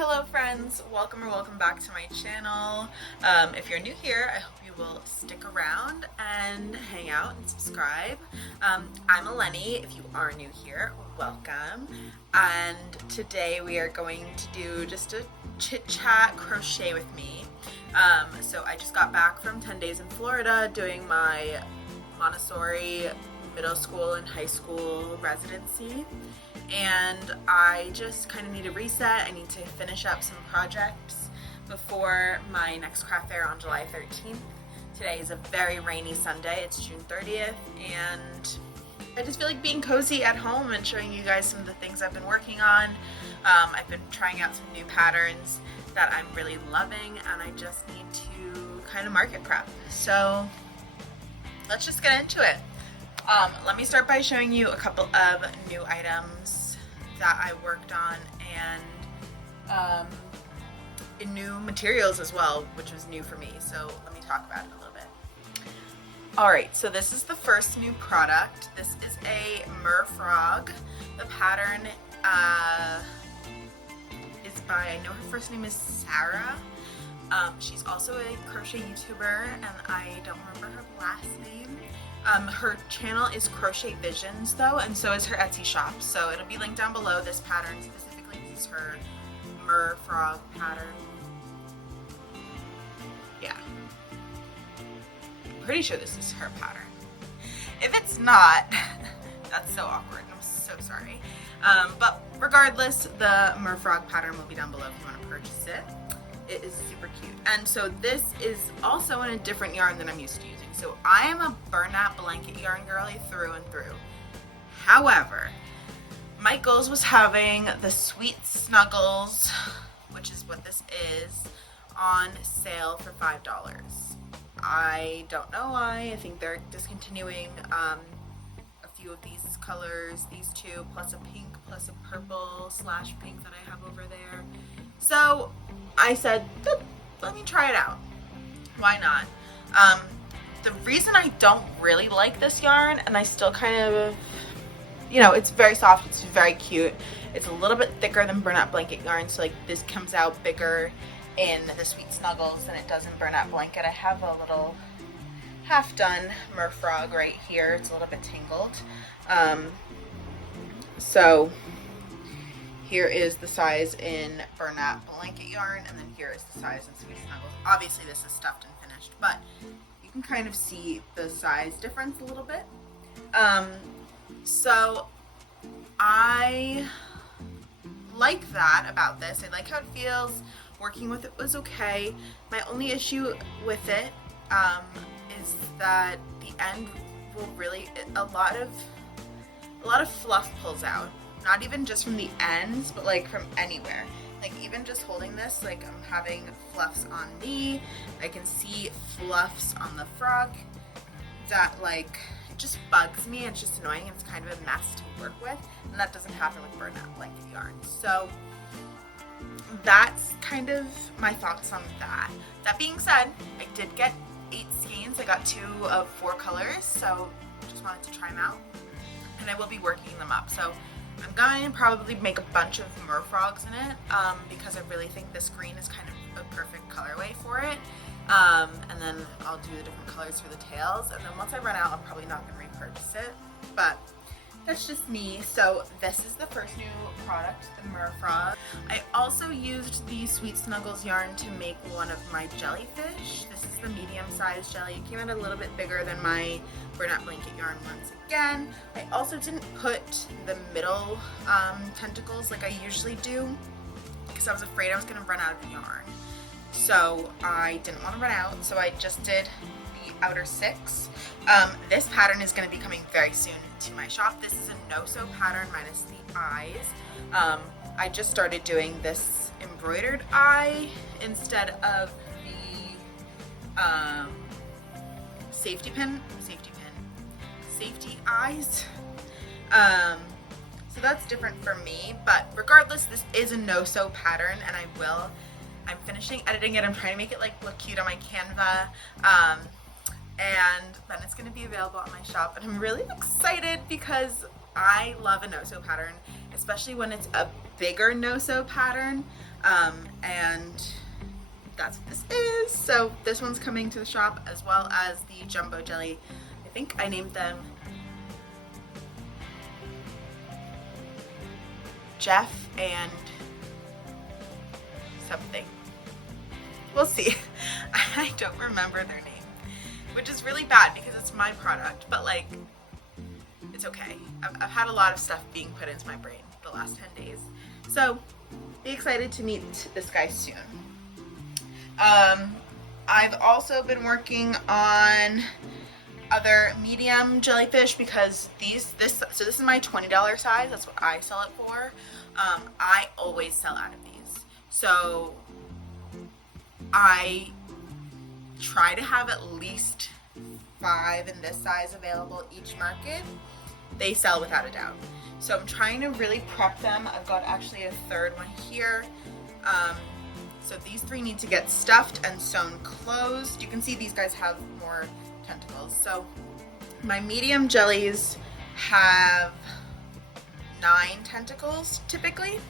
Hello friends, welcome back to my channel. If you're new here, I hope you will stick around and hang out and subscribe. I'm Eleni. If you are new here, welcome. And today we are going to do just a chit chat crochet with me. So I just got back from 10 days in Florida doing my Montessori middle school and high school residency. And I just kind of need a reset. I need to finish up some projects before my next craft fair on July 13th. Today is a very rainy Sunday. It's June 30th, and I just feel like being cozy at home and showing you guys some of the things I've been working on. I've been trying out some new patterns that I'm really loving, and I just need to kind of market prep. So let's just get into it. Let me start by showing you a couple of new items that I worked on and new materials as well, which was new for me. So let me talk about it a little bit. Alright, so this is the first new product. This is a merfrog. The pattern is by, I know her first name is Sarah. She's also a crochet YouTuber, and I don't remember her last name. Her channel is Crochet Visions though, and so is her Etsy shop, so it'll be linked down below. This pattern specifically is her merfrog pattern. Yeah, I'm pretty sure this is her pattern. If it's not, that's so awkward, I'm so sorry. But regardless, the merfrog pattern will be down below if you want to purchase it. It is super cute. And so this is also in a different yarn than I'm used to using. So I am a burlap blanket yarn girly through and through. However, Michaels was having the Sweet Snuggles, which is what this is, on sale for $5. I don't know why. I think they're discontinuing a few of these colors, these two, plus a pink, plus a purple / pink that I have over there. So I said, let me try it out. Why not? The reason I don't really like this yarn, and I still kind of, you know, it's very soft, it's very cute. It's a little bit thicker than burlap blanket yarn, so like this comes out bigger in the Sweet Snuggles than it does in burlap blanket. I have a little half done merfrog right here. It's a little bit tangled. So here is the size in burlap blanket yarn, and then here is the size in Sweet Snuggles. Obviously this is stuffed and finished, but you can kind of see the size difference a little bit. So I like that about this. I like how it feels. Working with it was okay. My only issue with it is that the end will really, a lot of fluff pulls out. Not even just from the ends, but like from anywhere. Like even just holding this, like I'm having fluffs on me. I can see fluffs on the frog that like, it just bugs me. It's just annoying. It's kind of a mess to work with. And that doesn't happen with burlap blanket yarn. So that's kind of my thoughts on that. That being said, I did get 8 skeins. I got 2 of 4 colors. So just wanted to try them out. And I will be working them up. So I'm going to probably make a bunch of merfrogs in it because I really think this green is kind of a perfect colorway for it. And then I'll do the different colors for the tails. And then once I run out, I'm probably not going to repurchase it. But that's just me. So this is the first new product, the merfrog. I also used the Sweet Snuggles yarn to make one of my jellyfish. This is the medium-sized jelly. It came out a little bit bigger than my burlap blanket yarn once again. I also didn't put the middle tentacles like I usually do because I was afraid I was going to run out of yarn. So I didn't want to run out, so I just did the outer 6. This pattern is going to be coming very soon to my shop. This is a no-sew pattern minus the eyes. I just started doing this embroidered eye instead of the safety eyes. So that's different for me, but regardless, this is a no-sew pattern, and I'm finishing editing it. I'm trying to make it like look cute on my Canva. And then it's going to be available on my shop, and I'm really excited because I love a no-sew pattern, especially when it's a bigger no-sew pattern. And that's what this is. So this one's coming to the shop, as well as the jumbo jelly. I think I named them Jeff and something. We'll see. I don't remember their name, which is really bad because it's my product, but like, it's okay. I've had a lot of stuff being put into my brain the last 10 days. So be excited to meet this guy soon. I've also been working on other medium jellyfish because this is my $20 size. That's what I sell it for. I always sell out of these. So I try to have at least 5 in this size available each market. They sell without a doubt. So I'm trying to really prep them. I've got actually a third one here. So these 3 need to get stuffed and sewn closed. You can see these guys have more tentacles. So my medium jellies have 9 tentacles typically.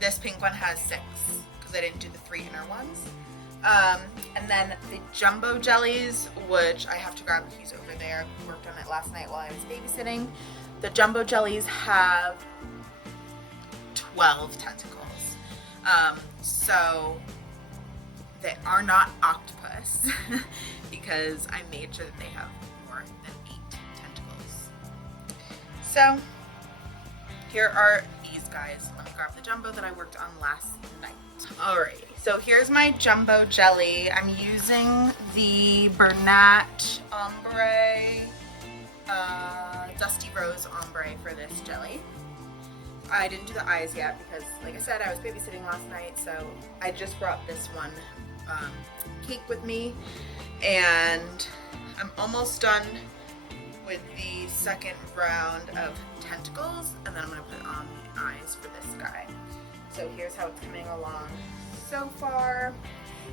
This pink one has 6 because I didn't do the 3 inner ones. And then the jumbo jellies, which I have to grab, he's over there. I worked on it last night while I was babysitting. The jumbo jellies have 12 tentacles. So they are not octopus because I made sure that they have more than 8 tentacles. So here are these guys. Let me grab the jumbo that I worked on last night. Alright, so here's my jumbo jelly. I'm using the Bernat Ombre, Dusty Rose Ombre for this jelly. I didn't do the eyes yet because, like I said, I was babysitting last night, so I just brought this one cake with me, and I'm almost done with the second round of tentacles, and then I'm going to put on the eyes for this guy. So here's how it's coming along so far,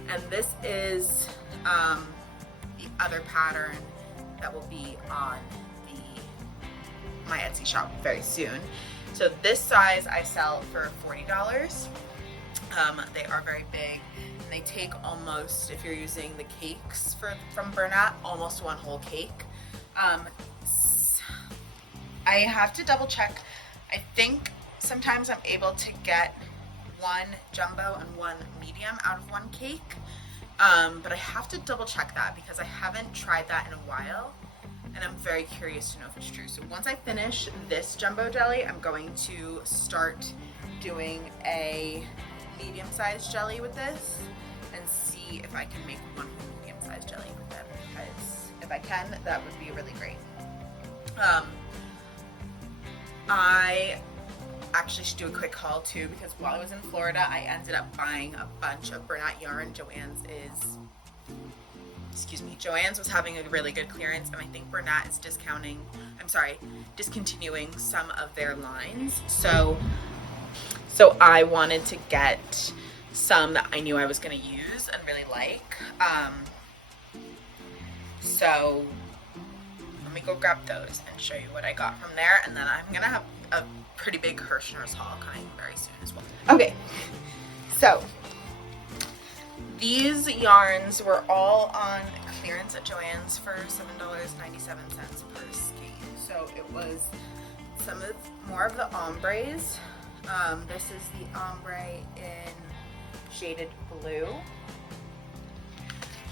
and this is the other pattern that will be on my Etsy shop very soon. So this size I sell for $40. They are very big, and they take almost, if you're using the cakes from Bernat, almost one whole cake. I have to double check. I think sometimes I'm able to get 1 jumbo and 1 medium out of 1 cake, but I have to double check that because I haven't tried that in a while, and I'm very curious to know if it's true. So once I finish this jumbo jelly, I'm going to start doing a medium-sized jelly with this and see if I can make 1 medium-sized jelly with it, because if I can, that would be really great. I actually should do a quick haul too, because while I was in Florida, I ended up buying a bunch of Bernat yarn. Joann's was having a really good clearance, and I think Bernat is discontinuing some of their lines. So I wanted to get some that I knew I was going to use and really like. So let me go grab those and show you what I got from there, and then I'm going to have a pretty big Hirschner's haul coming very soon as well. Okay, so these yarns were all on clearance at Joann's for $7.97 per skein. So it was more of the ombres. This is the ombre in shaded blue.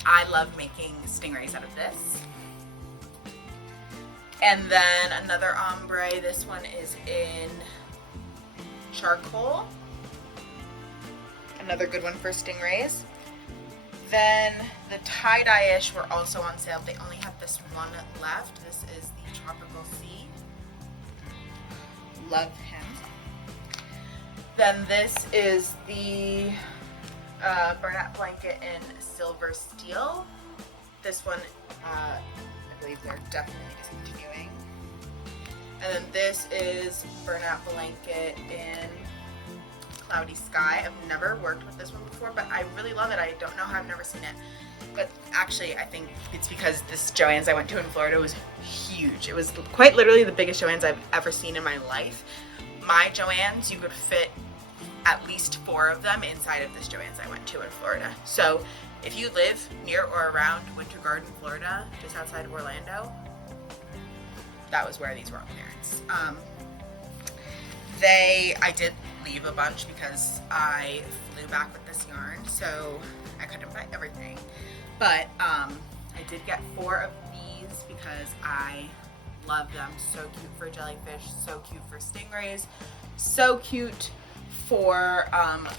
I love making stingrays out of this. And then another ombre, this one is in charcoal. Another good one for stingrays. Then the tie-dye-ish were also on sale. They only have this one left. This is the Tropical Sea. Love him. Then this is the Bernat blanket in Silver Steel. This one, I believe they're definitely discontinuing. And then this is Bernat blanket in Cloudy Sky. I've never worked with this one before, but I really love it. I don't know how I've never seen it. But actually, I think it's because this Joann's I went to in Florida was huge. It was quite literally the biggest Joann's I've ever seen in my life. My Joann's, you could fit at least 4 of them inside of this Joann's I went to in Florida. So if you live near or around Winter Garden, Florida, just outside of Orlando, that was where these were on clearance. I did leave a bunch because I flew back with this yarn, so I couldn't buy everything. But I did get 4 of these because I love them. So cute for jellyfish, so cute for stingrays, so cute for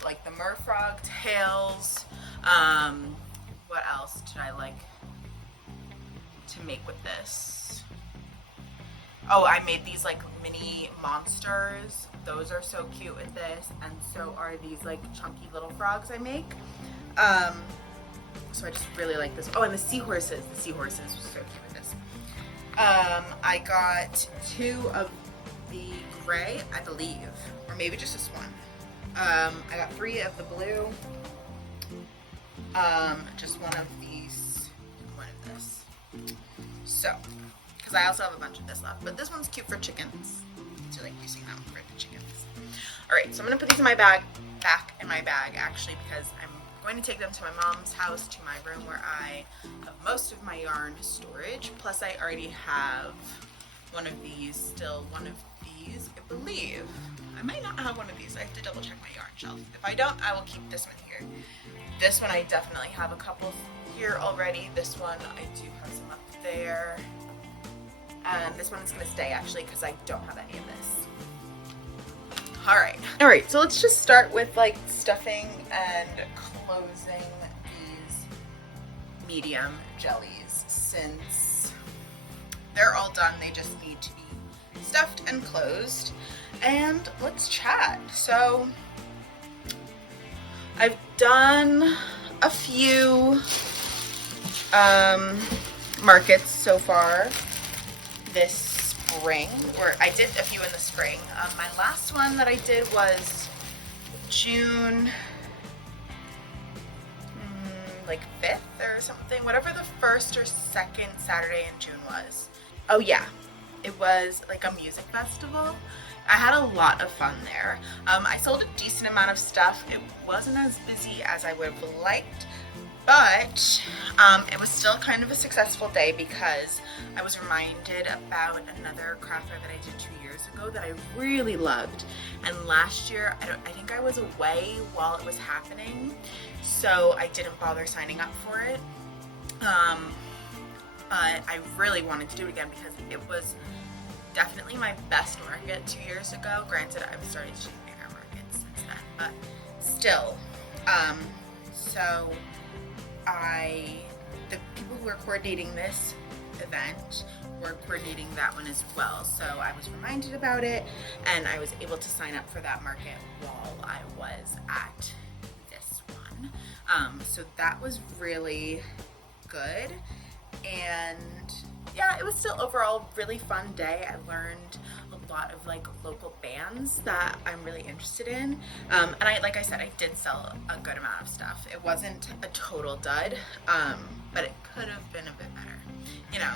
like the merfrog tails. What else did I like to make with this? Oh, I made these like mini monsters. Those are so cute with this, and so are these like chunky little frogs I make. So I just really like this. Oh, and the seahorses. The seahorses were so cute with this. I got 2 of the gray, I believe, or maybe just this one. I got 3 of the blue. Just 1 of these, and 1 of this. So, because I also have a bunch of this left, but this one's cute for chickens. So like using them for the chickens. All right, so I'm gonna put these in my bag, back in my bag actually, because I'm going to take them to my mom's house, to my room where I have most of my yarn storage. Plus I already have 1 of these, still 1 of these, I believe. I might not have 1 of these. I have to double check my yarn shelf. If I don't, I will keep this one here. This one I definitely have a couple here already. This one I do have some up there. And this one is gonna stay actually because I don't have any of this. All right, so let's just start with like stuffing and closing these medium jellies. Since they're all done, they just need to be stuffed and closed. And let's chat. So I've done a few markets so far this spring, or I did a few in the spring. My last one that I did was June like 5th or something, whatever the 1st or 2nd Saturday in June was. Oh yeah, it was like a music festival. I had a lot of fun there. I sold a decent amount of stuff. It wasn't as busy as I would have liked, but it was still kind of a successful day because I was reminded about another craft fair that I did 2 years ago that I really loved. And last year, I think I was away while it was happening, so I didn't bother signing up for it. But I really wanted to do it again because it was definitely my best market 2 years ago. Granted, I've started to do bigger markets since then, but still. So the people who were coordinating this event were coordinating that one as well. So I was reminded about it, and I was able to sign up for that market while I was at this one. So that was really good. And yeah, it was still overall really fun day. I learned a lot of like local bands that I'm really interested in. And like I said, I did sell a good amount of stuff. It wasn't a total dud, but it could have been a bit better, you know.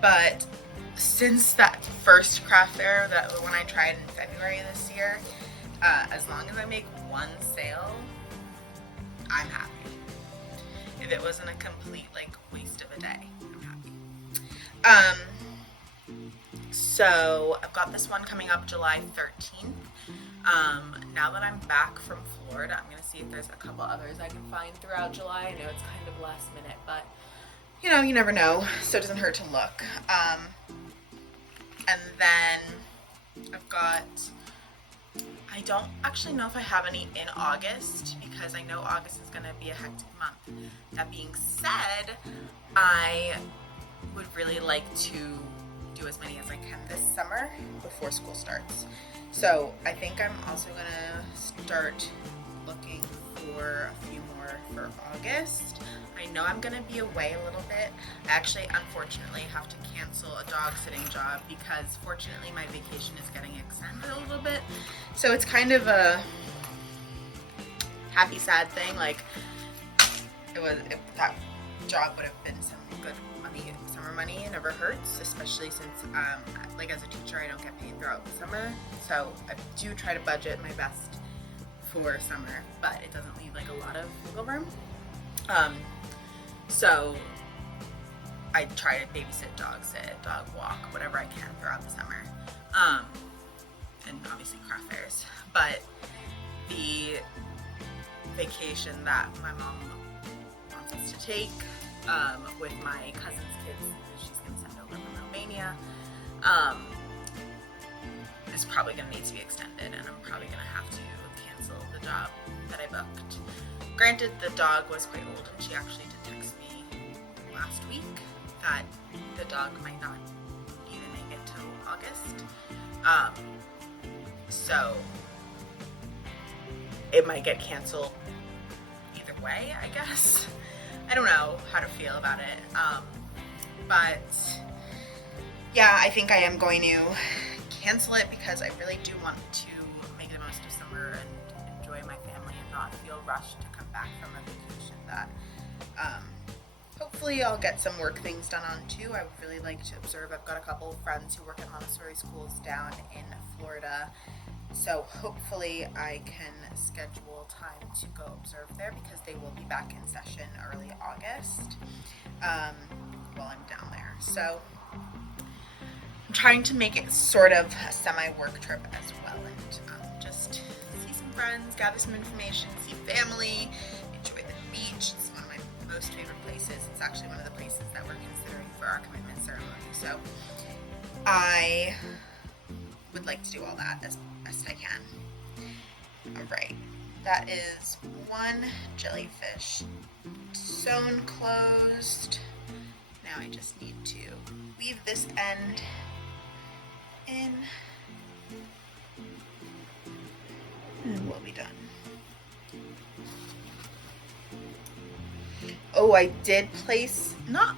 But since that first craft fair, that when I tried in February this year, as long as I make 1 sale, I'm happy. If it wasn't a complete like waste of a day, I'm happy. So I've got this one coming up July 13th. Now that I'm back from Florida, I'm gonna see if there's a couple others I can find throughout July. I know it's kind of last minute, but you know, you never know, so it doesn't hurt to look. And then I've got, I don't actually know if I have any in August because I know August is going to be a hectic month. That being said, I would really like to do as many as I can this summer before school starts. So I think I'm also going to start looking for a few more for August. I know I'm going to be away a little bit. I actually, unfortunately, have to cancel a dog sitting job because fortunately my vacation is getting extended a little bit. So it's kind of a happy, sad thing. Like, that job would have been some good money. Summer money never hurts, especially since like as a teacher I don't get paid throughout the summer, so I do try to budget my best for summer, but it doesn't leave like a lot of wiggle room. So I try to babysit, dog sit, dog walk, whatever I can throughout the summer, and obviously craft fairs. But the vacation that my mom wants us to take with my cousin's kids, who she's going to send over from Romania, is probably going to need to be extended, and I'm probably going to have to cancel the job that I booked. Granted, the dog was quite old, and she actually did text me last week that the dog might not even make it till August. So it might get canceled either way, I guess. I don't know how to feel about it. But yeah, I think I am going to cancel it because I really do want to make the most of summer and enjoy my family and not feel rushed to come back from a vacation that hopefully I'll get some work things done on too. I would really like to observe. I've got a couple of friends who work at Montessori schools down in Florida, so hopefully I can schedule time to go observe there because they will be back in session early August while I'm down there. So I'm trying to make it sort of a semi-work trip as well, and just see some friends, gather some information, see family, enjoy the beach. It's one of my most favorite places. It's actually one of the places that we're considering for our commitment ceremony. So I would like to do all that as best I can. All right, that is one jellyfish sewn closed. Now I just need to weave this end in and we'll be done. Oh, I did place a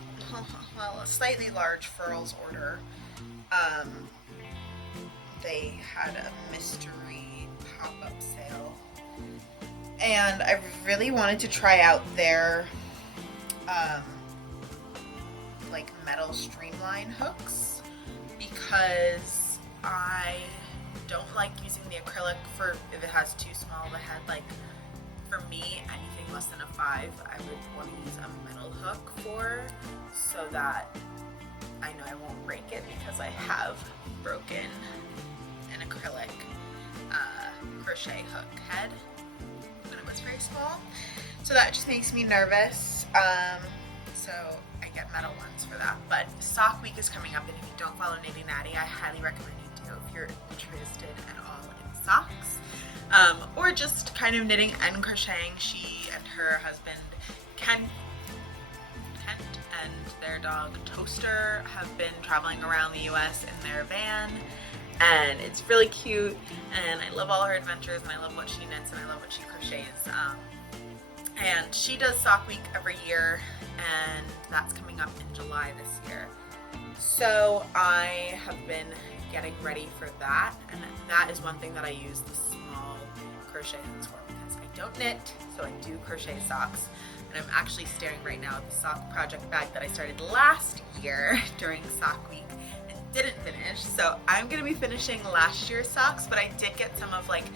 slightly large furls order. They had a mystery pop-up sale, and I really wanted to try out their like metal streamline hooks because I don't like using the acrylic for if it has too small of a head. Like for me, anything less than a 5 I would want to use a metal hook for, so that I know I won't break it, because I have broken an acrylic crochet hook head when it was very small, so that just makes me nervous. So I get metal ones for that. But sock week is coming up, and if you don't follow Knitty Natty, I highly recommend you do if you're interested at all in socks, or just kind of knitting and crocheting. She and her husband Kent and their dog Toaster have been traveling around the US in their van, and it's really cute, and I love all her adventures, and I love what she knits, and I love what she crochets. And she does sock week every year, and that's coming up in July this year. So I have been getting ready for that, and that is one thing that I use the small crochet hooks for, because I don't knit, so I do crochet socks. And I'm actually staring right now at the sock project bag that I started last year during sock week and didn't finish. So I'm going to be finishing last year's socks, but I did get some of like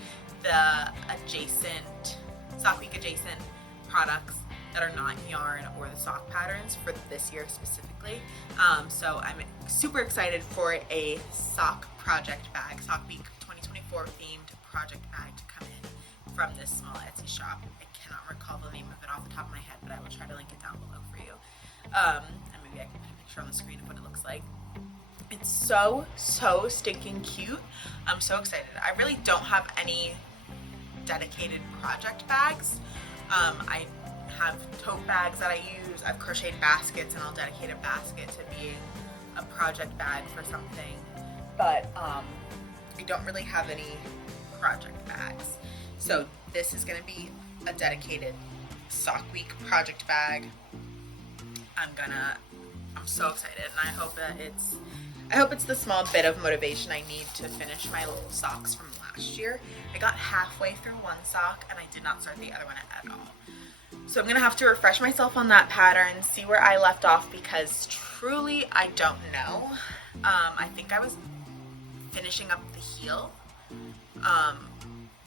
the adjacent, sock week adjacent products that are not yarn or the sock patterns for this year specifically. So I'm super excited for a sock project bag, sock week 2024 themed project bag to come in from this small Etsy shop. I cannot recall the name of it off the top of my head, but I will try to link it down below for you. And maybe I can put a picture on the screen of what it looks like. It's so stinking cute. I'm so excited. I really don't have any dedicated project bags. I have tote bags that I use. I've crocheted baskets, and I'll dedicate a basket to being a project bag for something. But I don't really have any project bags. So this is going to be a dedicated sock week project bag. I'm so excited, and I hope it's the small bit of motivation I need to finish my little socks from last year. I got halfway through one sock and I did not start the other one at all. So I'm gonna have to refresh myself on that pattern, see where I left off, because truly I don't know. I think I was finishing up the heel.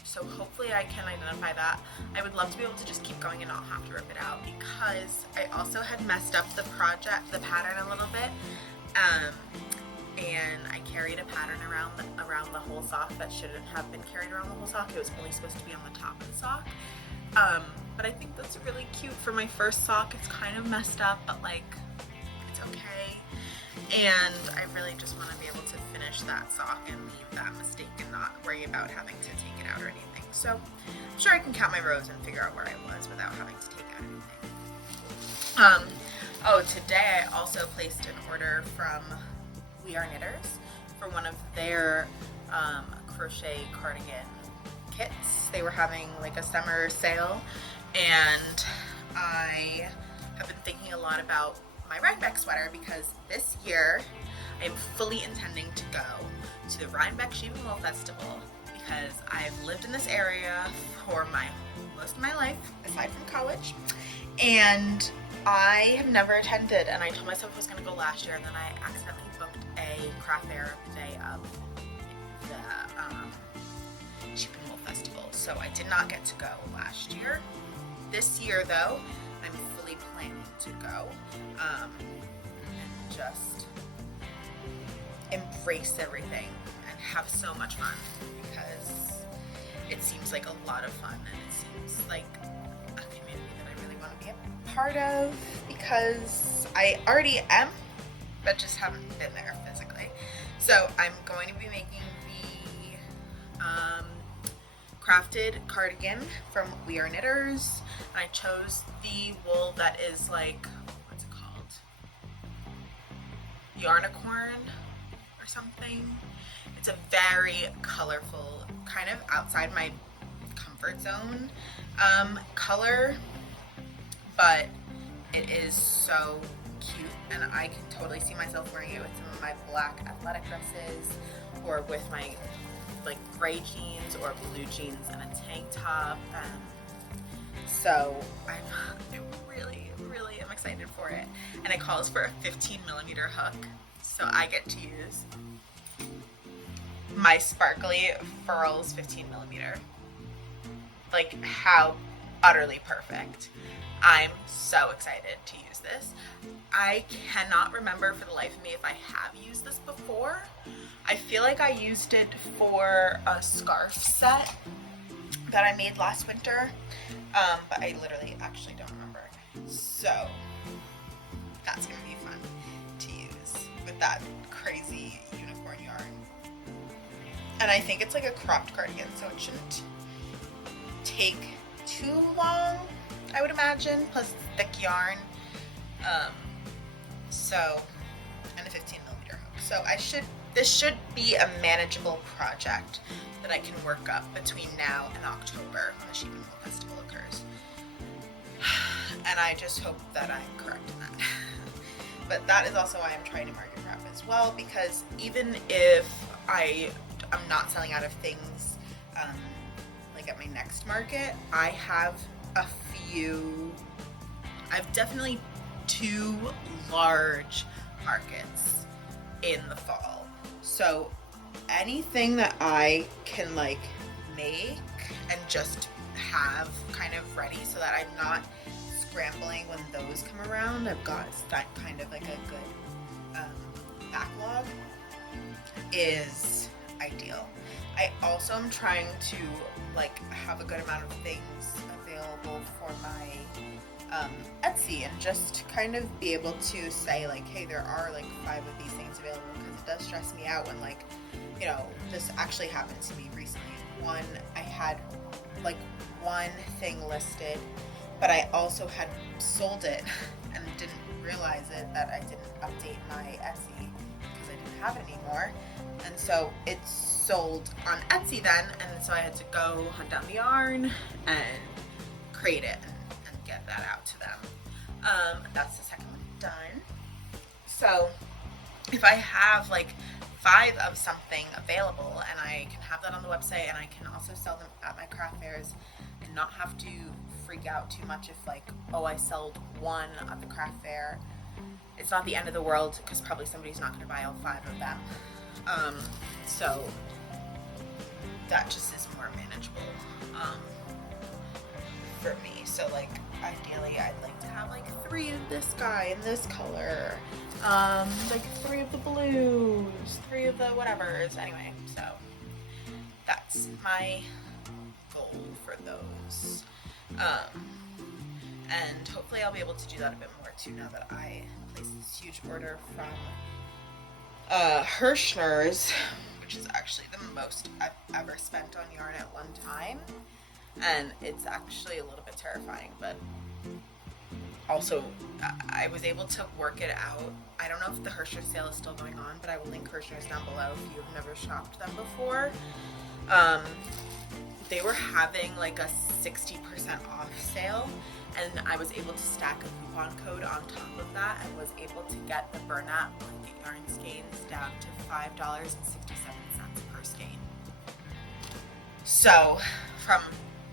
So hopefully I can identify that. I would love to be able to just keep going and not have to rip it out, because I also had messed up the pattern a little bit. And I carried a pattern around the whole sock that shouldn't have been carried around the whole sock. It was only supposed to be on the top of the sock. But I think that's really cute for my first sock. It's kind of messed up, but like, it's okay. And I really just want to be able to finish that sock and leave that mistake and not worry about having to take it out or anything. So I'm sure I can count my rows and figure out where I was without having to take out anything. Oh, today I also placed an order from We Are Knitters for one of their crochet cardigan kits. They were having like a summer sale, and I have been thinking a lot about my Rhinebeck sweater, because this year I am fully intending to go to the Rhinebeck Sheep and Wool Festival, because I've lived in this area for most of my life, aside from college, and I have never attended, and I told myself I was going to go last year, and then I accidentally booked a craft fair the day of the Sheep and Wool Festival, so I did not get to go last year. This year, though, I'm fully planning to go and just embrace everything and have so much fun, because it seems like a lot of fun, and it seems like a community that I really want to be a part of, because I already am, but just haven't been there physically. So I'm going to be making the crafted cardigan from We Are Knitters. I chose the wool that is like, what's it called? Yarnicorn or something. It's a very colorful, kind of outside my comfort zone color, but it is so cute, and I can totally see myself wearing it with some of my black athletic dresses, or with my like gray jeans or blue jeans and a tank top. So I really am excited for it, and it calls for a 15mm hook, so I get to use my Sparkly Furls 15mm. Like, how utterly perfect. I'm so excited to use this. I cannot remember for the life of me if I have used this before. I feel like I used it for a scarf set that I made last winter, but I literally actually don't remember. So that's gonna be fun to use with that crazy unicorn yarn. And I think it's like a cropped cardigan, so it shouldn't take too long, I would imagine, plus thick yarn. And a 15mm hook. So this should be a manageable project that I can work up between now and October when the Sheep and Wool Festival occurs. And I just hope that I'm correct in that. But that is also why I'm trying to market prep as well, because even if I'm not selling out of things like at my next market, I have I've definitely 2 large markets in the fall. So anything that I can like make and just have kind of ready so that I'm not scrambling when those come around, I've got that kind of like a good backlog, is ideal. I also am trying to like have a good amount of things available for my Etsy, and just kind of be able to say like, hey, there are like 5 of these things available, because it does stress me out when, like, you know, this actually happened to me recently. I had like 1 thing listed, but I also had sold it and didn't realize it, that I didn't update my Etsy because I didn't have it anymore. And so it's sold on Etsy then, and so I had to go hunt down the yarn and create it and get that out to them. That's the second one done. So if I have like 5 of something available, and I can have that on the website, and I can also sell them at my craft fairs and not have to freak out too much if like, oh, I sold 1 at the craft fair. It's not the end of the world because probably somebody's not going to buy all 5 of them. So that just is more manageable for me. So like ideally I'd like to have like 3 of this guy in this color, like 3 of the blues, 3 of the whatevers. Anyway, so that's my goal for those. And hopefully I'll be able to do that a bit more too now that I placed this huge order from Hirschner's, which is actually the most I've ever spent on yarn at one time. And it's actually a little bit terrifying, but also I was able to work it out. I don't know if the Hirschner sale is still going on, but I will link Hirschner's down below if you've never shopped them before. They were having like a 60% off sale, and I was able to stack a coupon code on top of that and was able to get the Bernat blanket yarn skeins down to $5.67 per skein. So from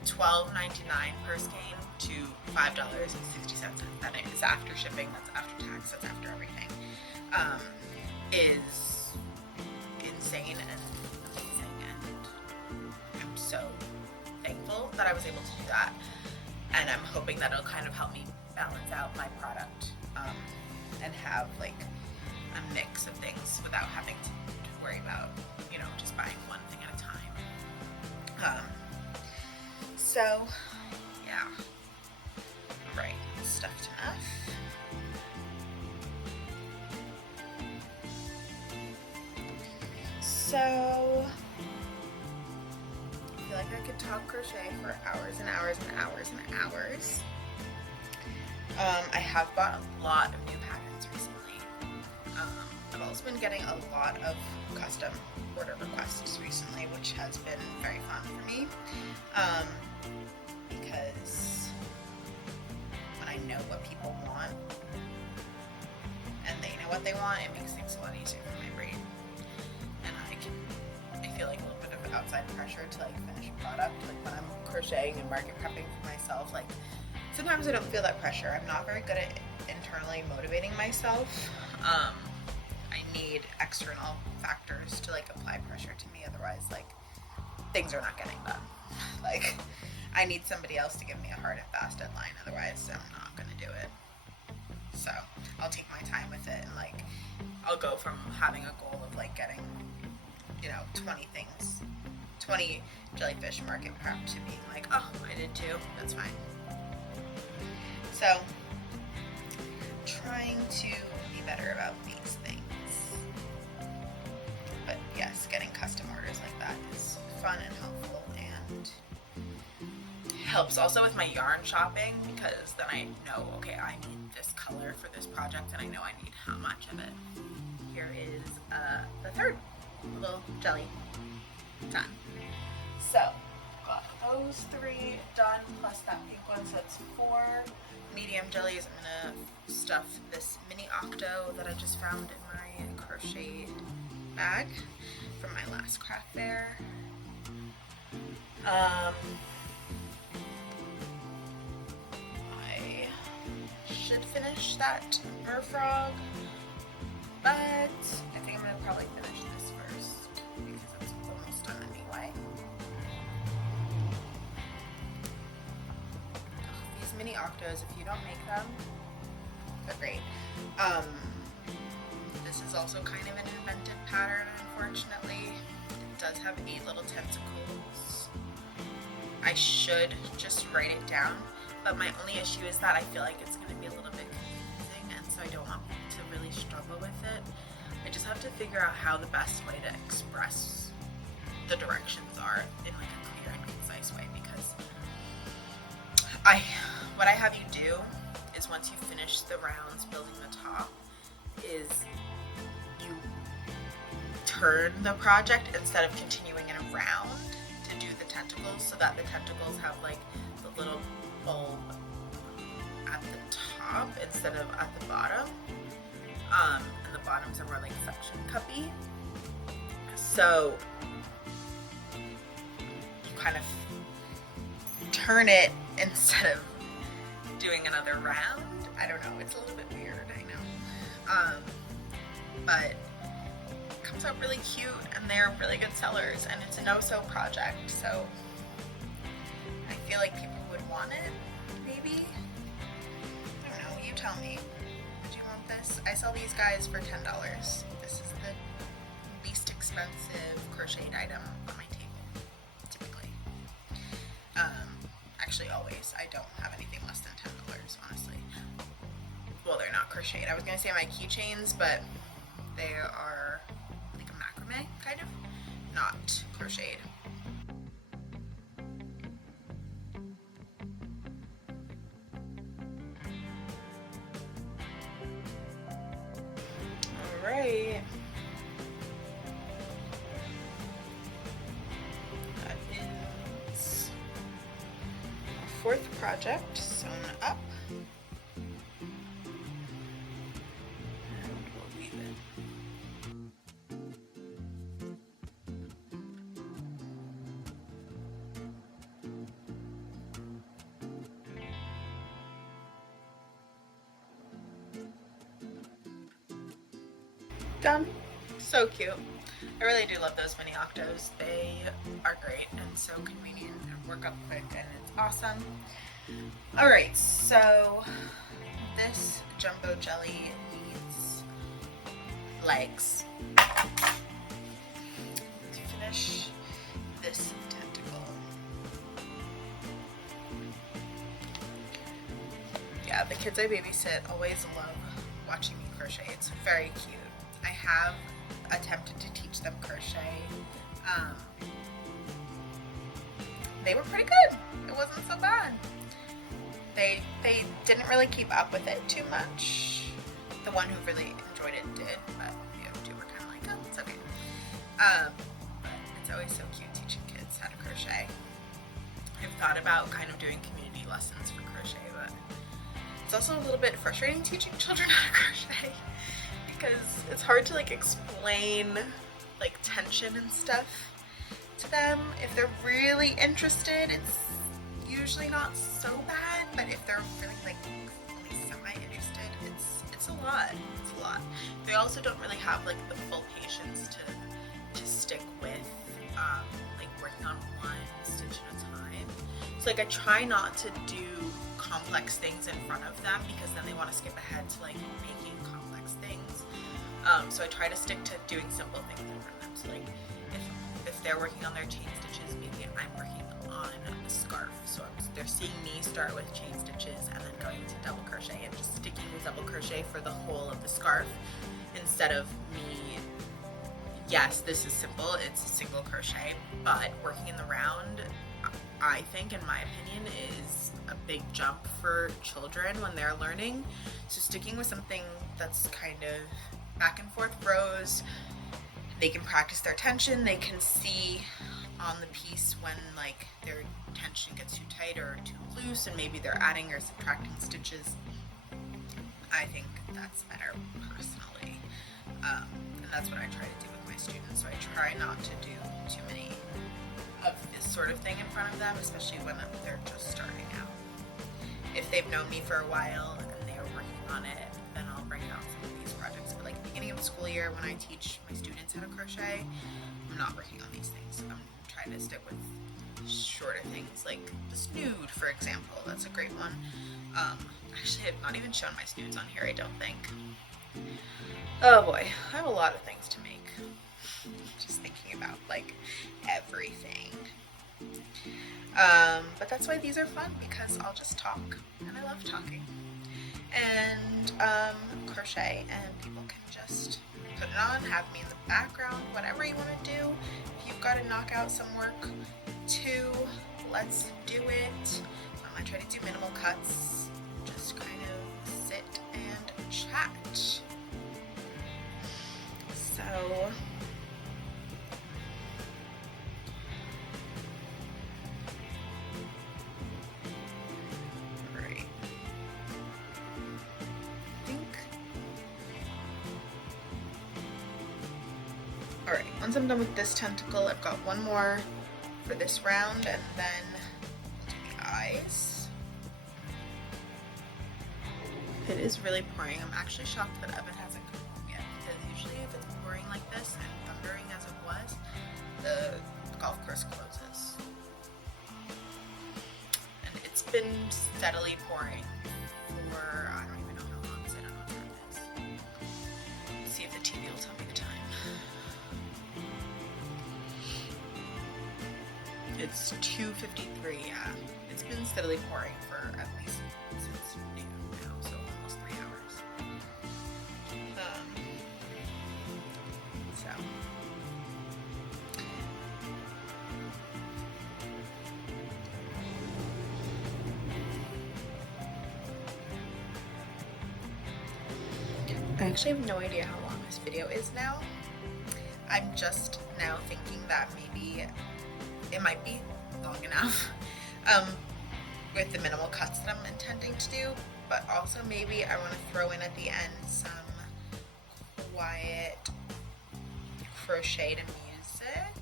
$12.99 per skein to $5.67. That is after shipping, that's after tax, that's after everything. Is insane and amazing, and I'm so thankful that I was able to do that. And I'm hoping that it'll kind of help me balance out my product and have like a mix of things without having to worry about, you know, just buying one thing at a time. So, yeah. Right, stuffed enough. So, I feel like I could talk crochet for hours and hours and hours and hours. I have bought a lot of new patterns recently. I've also been getting a lot of custom order requests recently, which has been very fun for me. Because when I know what people want and they know what they want, it makes things a lot easier for my brain. And I feel like a little bit of outside pressure to like finish a product. Like when I'm crocheting and market prepping for myself, like sometimes I don't feel that pressure. I'm not very good at internally motivating myself. I need external factors to like apply pressure to me, otherwise like things are not getting done. Like I need somebody else to give me a hard and fast deadline, otherwise I'm not gonna do it. So I'll take my time with it, and like I'll go from having a goal of like getting, you know, 20 jellyfish market prep to being like, oh, I did 2, that's fine. So trying to be better about these things. But yes, getting custom orders like that is fun and helpful, and helps also with my yarn shopping, because then I know, okay, I need this color for this project, and I know I need how much of it. Here is the third little jelly done. So got those 3 done plus that pink one, so that's 4 medium jellies. I'm gonna stuff this mini octo that I just found in my crochet bag from my last craft fair. I should finish that merfrog, but I think I'm gonna probably finish this first because it's almost done anyway. These mini octos, if you don't make them, they're great. This is also kind of an invented pattern, unfortunately. It does have 8 little tentacles. I should just write it down, but my only issue is that I feel like it's going to be a little bit confusing, and so I don't want people to really struggle with it. I just have to figure out how the best way to express the directions are in like a clear and concise way, because what I have you do is once you finish the rounds building the top, is you turn the project instead of continuing in a round to do the tentacles, so that the tentacles have like the little bulb at the top instead of at the bottom, and the bottoms are more like suction cuppy. So you kind of turn it instead of doing another round. I don't know, it's a little bit weird, I know. But it comes out really cute and they're really good sellers, and it's a no-sew project, so I feel like people would want it, maybe? I don't know, you tell me. Would you want this? I sell these guys for $10. This is the least expensive crocheted item on my table, typically. Actually, always. I don't have anything less than $10, honestly. Well, they're not crocheted. I was gonna say my keychains, but they are like a macrame, kind of, not crocheted. All right. That is our fourth project sewn up. Done. So cute. I really do love those mini octos. They are great and so convenient and work up quick, and it's awesome. Alright, so this jumbo jelly needs legs to finish this tentacle. Yeah, the kids I babysit always love watching me crochet. It's very cute. I have attempted to teach them crochet. They were pretty good. It wasn't so bad. They didn't really keep up with it too much. The one who really enjoyed it did, but the other two were kind of like, oh, it's okay. But it's always so cute teaching kids how to crochet. I've thought about kind of doing community lessons for crochet, but it's also a little bit frustrating teaching children how to crochet, because it's hard to like explain like tension and stuff to them. If they're really interested, it's usually not so bad, but if they're really like only semi-interested, it's a lot. It's a lot. They also don't really have like the full patience to stick with like working on one stitch at a time. So like I try not to do complex things in front of them, because then they want to skip ahead to like making complex things. So I try to stick to doing simple things in front of them. So like if they're working on their chain stitches, maybe I'm working on a scarf. So they're seeing me start with chain stitches and then going to double crochet and just sticking with double crochet for the whole of the scarf, instead of me, yes, this is simple, it's a single crochet, but working in the round, I think, in my opinion, is a big jump for children when they're learning. So sticking with something that's kind of back and forth rows, they can practice their tension, they can see on the piece when like their tension gets too tight or too loose, and maybe they're adding or subtracting stitches. I think that's better personally, and that's what I try to do with my students. So I try not to do too many of this sort of thing in front of them, especially when they're just starting out. If they've known me for a while and they're working on it, then I'll bring out some of these projects. But like at the beginning of the school year, when I teach my students how to crochet, I'm not working on these things. I'm trying to stick with shorter things, like the snood, for example. That's a great one. Actually, I've not even shown my snoods on here, I don't think. Oh boy, I have a lot of things to make. Just thinking about like everything. But that's why these are fun, because I'll just talk, and I love talking. And crochet, and people can just put it on, have me in the background, whatever you want to do. If you've got to knock out some work too, let's do it. I try to do minimal cuts, just kind of sit and chat. So right, I think Alright, once I'm done with this tentacle, I've got one more for this round, and then we'll do the eyes. It is really pouring. I'm actually shocked that Evan hasn't come home yet, because usually if it's pouring like this and thundering as it was, the golf course closes. And it's been steadily pouring for, I don't even know how long, because I don't know what time it is. Let's see if the TV will tell me the time. It's 2:53, yeah. It's been steadily pouring for at least since noon now, so almost 3 hours. So. I actually have no idea how long this video is now. I'm just now thinking that maybe it might be long enough with the minimal cuts that I'm intending to do, but also maybe I want to throw in at the end some quiet crochet to music,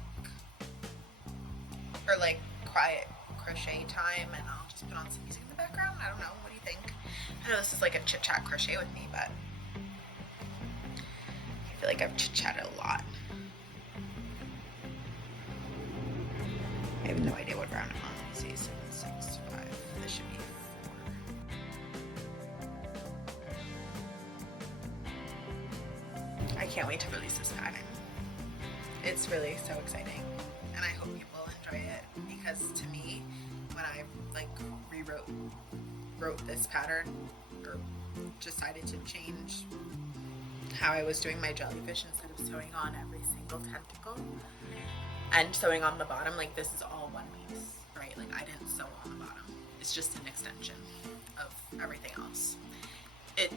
or like quiet crochet time, and I'll just put on some music in the background. I don't know, what do you think? I know this is like a chit chat crochet with me, but I feel like I've chit chatted a lot. I have no idea what round I'm on. Let's see, 7, 6, 5. This should be 4. I can't wait to release this pattern. It's really so exciting, and I hope people enjoy it, because to me, when I like wrote this pattern, or decided to change how I was doing my jellyfish instead of sewing on every single tentacle and sewing on the bottom, like this is all one piece, right? Like I didn't sew on the bottom. It's just an extension of everything else. It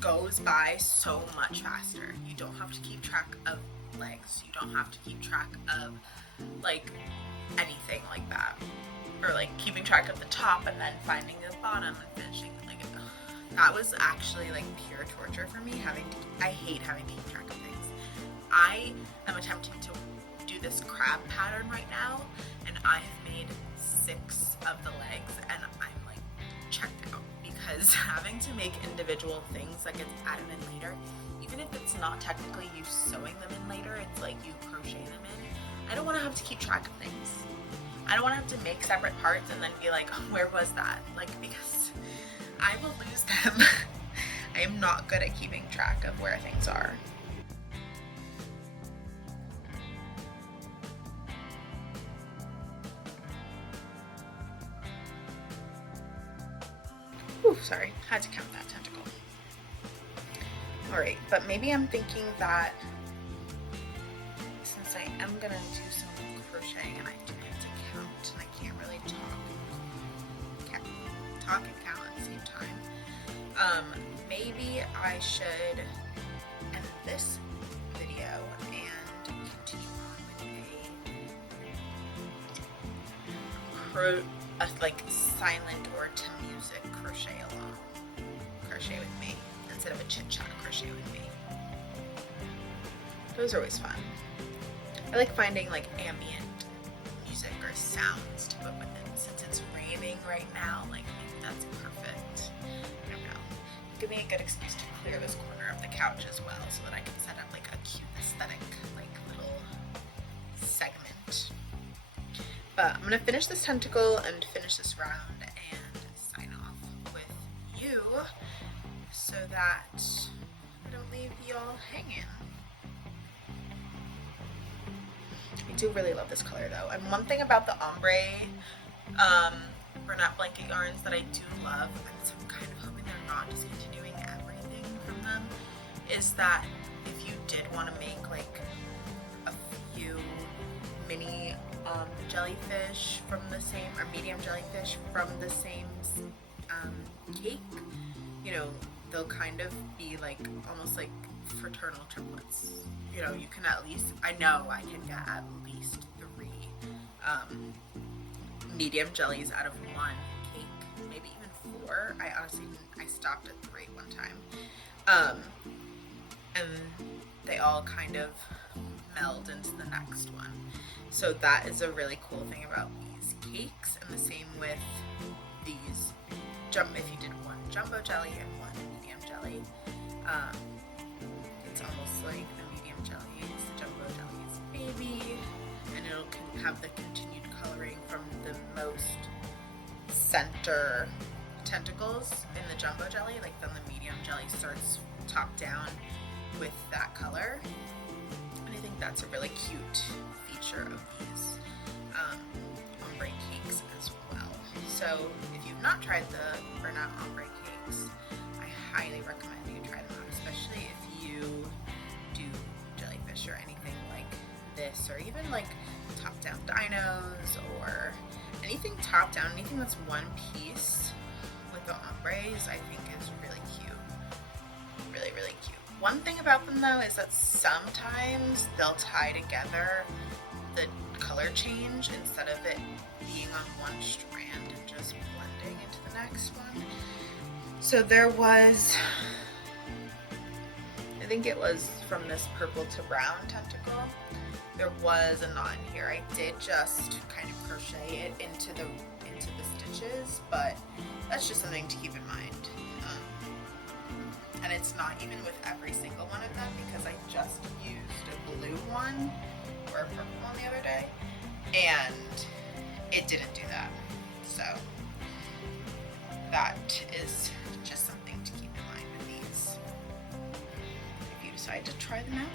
goes by so much faster. You don't have to keep track of legs. You don't have to keep track of like anything like that. Or like keeping track of the top and then finding the bottom and finishing, like that was actually like pure torture for me, I hate having to keep track of things. I am attempting to do this crab pattern right now, and I have made 6 of the legs, and I'm like checked out, because having to make individual things that gets added in later, even if it's not technically you sewing them in later, it's like you crochet them in. I don't want to have to keep track of things. I don't want to have to make separate parts and then be like, oh, where was that? Like, because I will lose them. I am not good at keeping track of where things are. Ooh, sorry, had to count that tentacle. Alright, but maybe I'm thinking that since I am gonna do some crocheting and I do have to count, and I can't really talk and count at the same time, maybe I should end this video and continue on with a like silent or to music crochet along. Crochet with me instead of a chit chat crochet with me. Those are always fun. I like finding like ambient music or sounds to put with it. Since it's raining right now, like maybe that's perfect. I don't know. Give me a good excuse to clear this corner of the couch as well, so that I can set up like a cute aesthetic like little segment. But I'm gonna finish this tentacle and finish this round and sign off with you, so that I don't leave y'all hanging. I do really love this color though, and one thing about the ombre Bernat blanket yarns that I do love, and so I'm kind of hoping they're not discontinuing everything from them, is that if you did want to make like a few mini jellyfish from the same, or medium jellyfish from the same cake, you know, they'll kind of be like almost like fraternal triplets. You know, you can at least, I know I can get at least 3 medium jellies out of 1 cake, maybe even 4. I stopped at 3 one time. And they all kind of meld into the next one. So that is a really cool thing about these cakes, and the same with these. If you did one jumbo jelly and one medium jelly, it's almost like the medium jelly is the jumbo jelly's baby, and it'll have the continued coloring from the most center tentacles in the jumbo jelly. Like then the medium jelly starts top down with that color, and I think that's a really cute feature of these ombre cakes as well. So if you've not tried the burnout ombre cakes, I highly recommend you try them out, especially if you do jellyfish or anything like this, or even like top down dinos or anything top down, anything that's one piece with the ombres, I think is really cute. Really, really cute. One thing about them though is that sometimes they'll tie together the color change instead of it being on one strand and just blending into the next one. So there was, I think it was from this purple to brown tentacle, there was a knot in here. I did just kind of crochet it into the stitches, but that's just something to keep in mind. And it's not even with every single one of them, because I just used a blue one or a purple one the other day, and it didn't do that. So that is just something to keep in mind with these if you decide to try them out.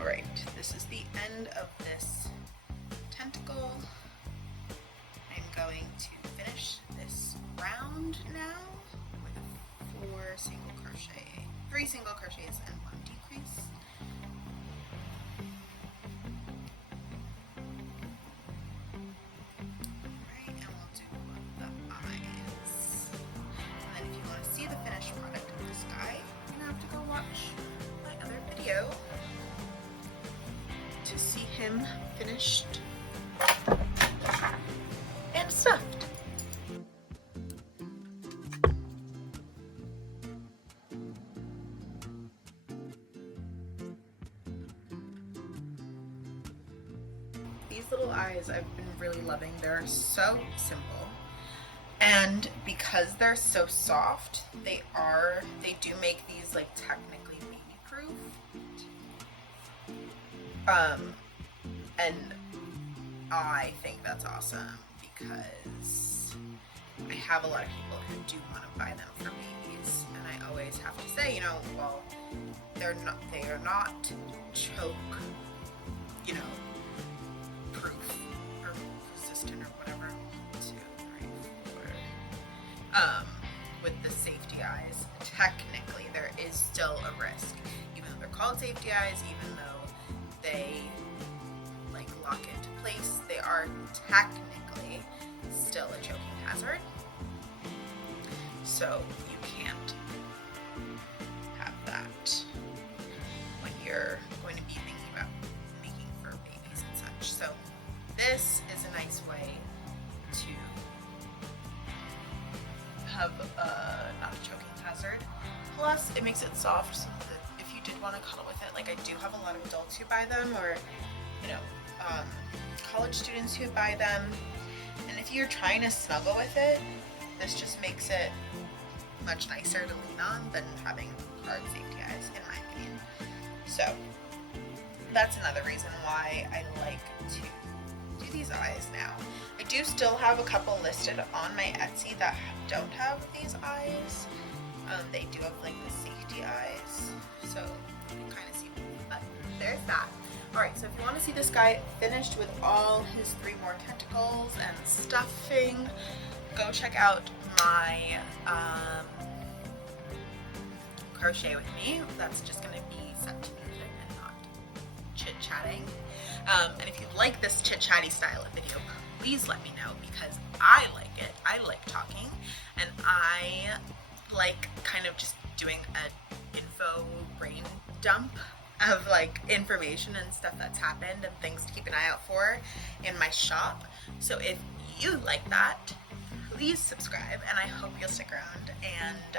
Alright, this is the end of this tentacle. I'm going to finish this round now with 3 single crochets and 1 decrease. Alright, and we'll do the eyes. And then if you want to see the finished product of this guy, you're going to have to go watch my other video to see him finished and stuffed. These little eyes I've been really loving. They're so simple, and because they're so soft, they do make these like technically baby proof. And I think that's awesome, because I have a lot of people who do want to buy them for babies, and I always have to say, well, they are not choke, proof or resistant or whatever. 1, 2, 3, 4. With the safety eyes, technically there is still a risk, even though they're called safety eyes, even though they like lock into place, they are technically still a choking hazard. So you can't have that when you're going to be thinking about making for babies and such. So this is a nice way to have not a choking hazard. Plus, it makes it soft, so that if you did want to cuddle with it, like I do have a lot of adults who buy them, or college students who buy them, and if you're trying to snuggle with it, this just makes it much nicer to lean on than having hard safety eyes, in my opinion. So that's another reason why I like to do these eyes now. I do still have a couple listed on my Etsy that don't have these eyes. They do have like the safety eyes, so you can kind of see them. But there's that. Alright, so if you want to see this guy finished with all his 3 more tentacles and stuffing, go check out my crochet with me. That's just going to be set to music and not chit-chatting. And if you like this chit-chatty style of video, please let me know, because I like it. I like talking, and I like kind of just doing an info brain dump of like information and stuff that's happened and things to keep an eye out for in my shop. So if you like that, please subscribe, and I hope you'll stick around and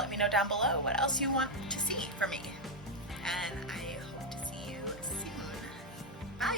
let me know down below what else you want to see from me. And I hope to see you soon. Bye!